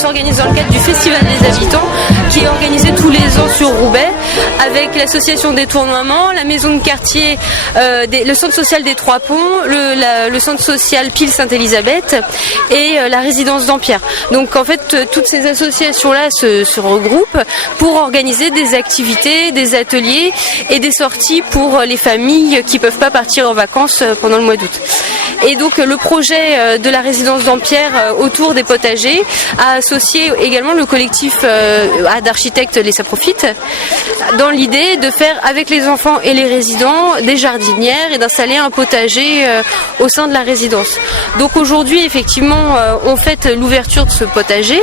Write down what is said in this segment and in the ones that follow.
s'organise dans le cadre du Festival des Habitants, qui est organisé tous les ans sur Roubaix, avec l'association des Tournoiements, la maison de quartier, le centre social des Trois Ponts, le centre social Pile Sainte-Élisabeth et la résidence d'Ampierre. Donc en fait, toutes ces associations-là se regroupent pour organiser des activités, des ateliers et des sorties pour les familles qui ne peuvent pas partir en vacances pendant le mois d'août. Et donc le projet de la résidence d'Ampierre autour des potagers a associé également le collectif d'architectes Les Ça Profite, dans l'idée de faire avec les enfants et les résidents des jardinières et d'installer un potager au sein de la résidence. Donc aujourd'hui effectivement on fête l'ouverture de ce potager,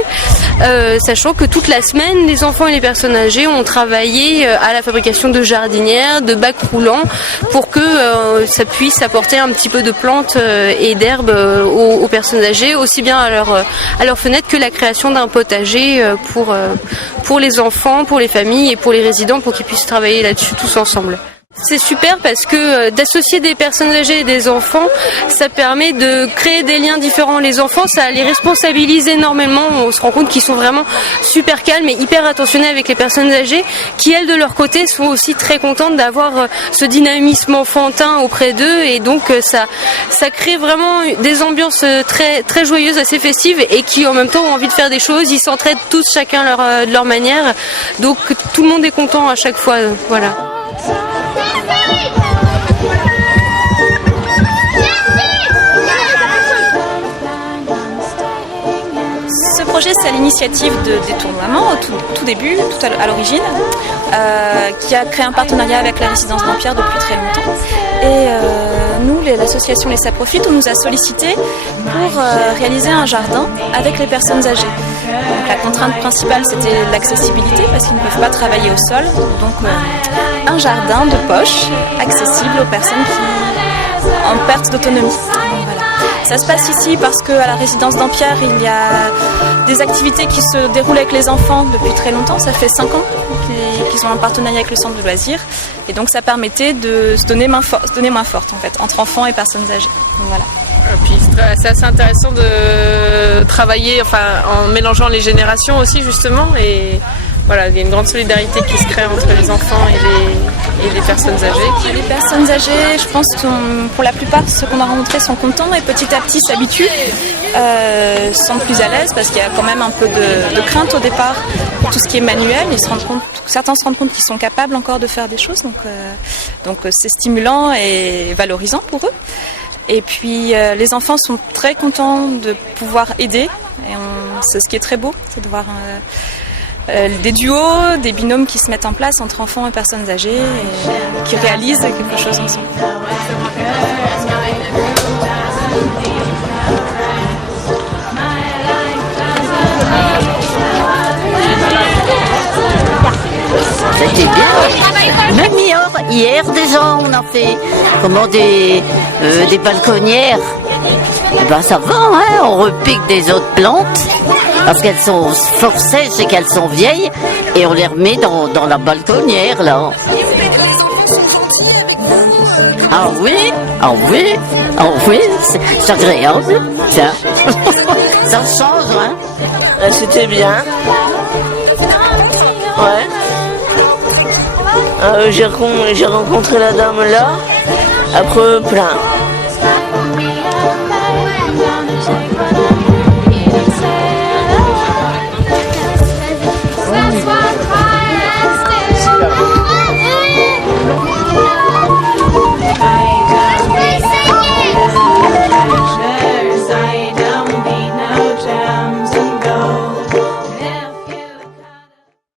sachant que toute la semaine les enfants et les personnes âgées ont travaillé à la fabrication de jardinières, de bacs roulants, pour que ça puisse apporter un petit peu de plantes et d'herbes aux personnes âgées, aussi bien à leur fenêtre que la création d'un potager pour les enfants, pour les familles et pour les résidents, pour qu'ils puissent travailler là-dessus tous ensemble. C'est super parce que d'associer des personnes âgées et des enfants, ça permet de créer des liens différents. Les enfants, ça les responsabilise énormément. On se rend compte qu'ils sont vraiment super calmes et hyper attentionnés avec les personnes âgées, qui elles de leur côté sont aussi très contentes d'avoir ce dynamisme enfantin auprès d'eux, et donc ça crée vraiment des ambiances très très joyeuses, assez festives, et qui en même temps ont envie de faire des choses. Ils s'entraident tous chacun de leur manière, donc tout le monde est content à chaque fois. Voilà. Ce projet, c'est à l'initiative des Tournoiements, au tout début, à l'origine, qui a créé un partenariat avec la résidence d'Ampierre depuis très longtemps. Et nous, l'association Les Ça Profite, on nous a sollicité pour réaliser un jardin avec les personnes âgées. Donc, la contrainte principale, c'était l'accessibilité, parce qu'ils ne peuvent pas travailler au sol. Donc un jardin de poche accessible aux personnes qui en perte d'autonomie. Voilà. Ça se passe ici parce qu'à la résidence d'Ampierre, il y a des activités qui se déroulent avec les enfants depuis très longtemps. Ça fait 5 ans qu'ils ont un partenariat avec le centre de loisirs. Et donc ça permettait de se donner main forte en fait, entre enfants et personnes âgées. Donc, voilà. Et puis c'est assez intéressant de travailler en mélangeant les générations aussi justement, et voilà, il y a une grande solidarité qui se crée entre les enfants et les personnes âgées. Les personnes âgées, je pense que pour la plupart, ceux qu'on a rencontrés sont contents et petit à petit s'habituent, se sentent plus à l'aise, parce qu'il y a quand même un peu de crainte au départ pour tout ce qui est manuel. Certains se rendent compte qu'ils sont capables encore de faire des choses, donc c'est stimulant et valorisant pour eux. Et puis les enfants sont très contents de pouvoir aider, et c'est ce qui est très beau, c'est de voir des duos, des binômes qui se mettent en place entre enfants et personnes âgées, et qui réalisent quelque chose ensemble. C'était bien. Même hier déjà, on a fait des balconnières. Et ben ça va, hein, on repique des autres plantes parce qu'elles sont fort sèches et qu'elles sont vieilles, et on les remet dans la balconnière là. Ah oui, c'est agréable. Tiens, ça change, hein. C'était bien. Ouais. J'ai rencontré la dame là. Après, plein.